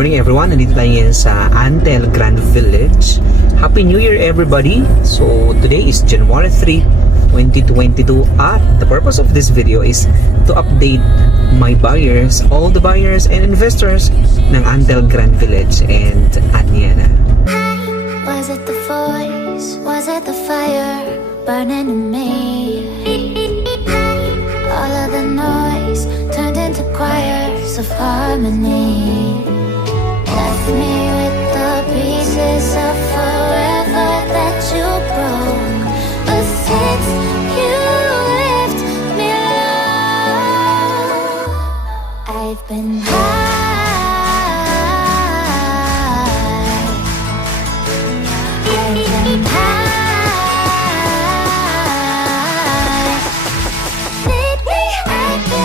morning everyone, nandito tayo ngayon sa Antel Grand Village. Happy New Year everybody! So today is January 3, 2022 at the purpose of this video is to update my buyers, all the buyers and investors ng Antel Grand Village and Anyana. Was it the voice? Was it the fire burning in me? All of the noise turned into choirs of harmony. Left me with the pieces of forever that you broke. But since you left me alone, I've been high. I've been high. Lately I've been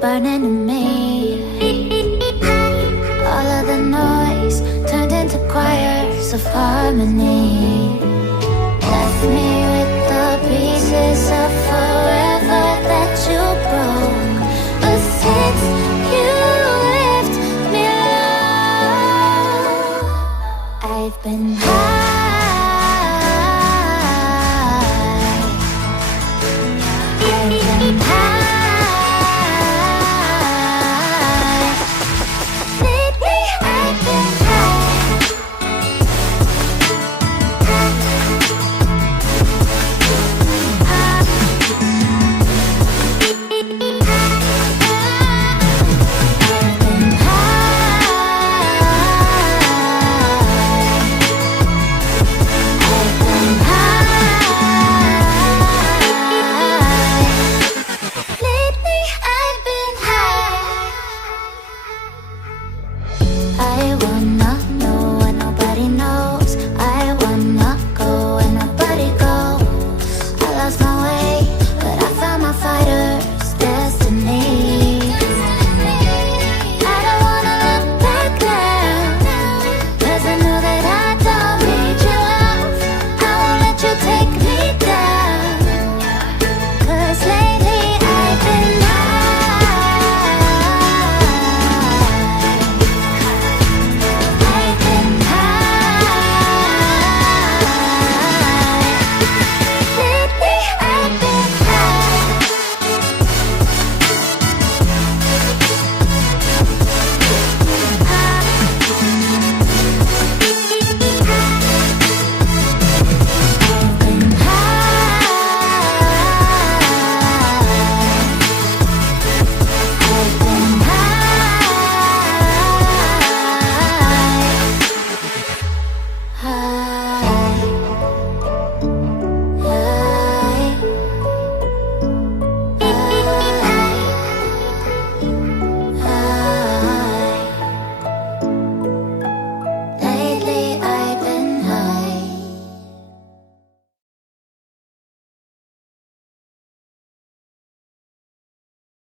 burning in me. All of the noise turned into choirs of harmony. Left me with the pieces of forever that you broke. But since you left me alone, I've been